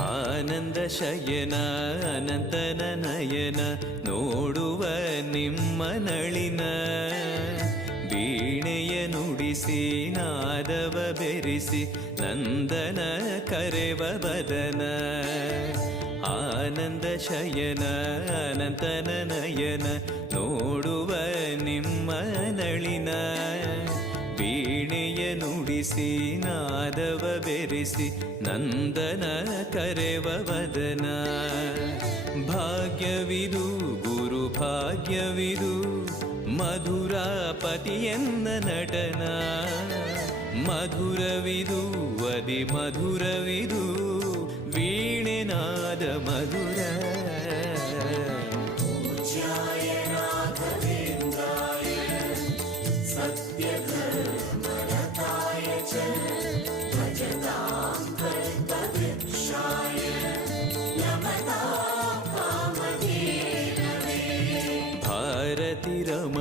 ಆನಂದ ಶಯನ ಅನಂತನ ನಯನ ನೋಡುವ ನಿಮ್ಮ ನಳಿನ ವೀಣೆಯ ನುಡಿಸಿ ನಾದವ ಬೆರೆಸಿ ನಂದನ ಕರೆವ ಬದನ ಆನಂದ ಶಯನ ಅನಂತನ ನಯನ ನೋಡುವ ನಿಮ್ಮ ನಳಿನ ವೀಣೆಯ ನುಡಿಸಿ ನಾದವ ಬೆರೆಸಿ ನಂದನ ಕರೆವ ವದನ ಭಾಗ್ಯವಿದು ಗುರು ಭಾಗ್ಯವಿದು ಮಧುರಾಪತಿಯನ್ನ ನಟನ ಮಧುರವಿದು ಅದಿ ಮಧುರವಿದು ವೀಣೆನಾದ ಮಧುರ ಭಾರತಿ ರಮಣ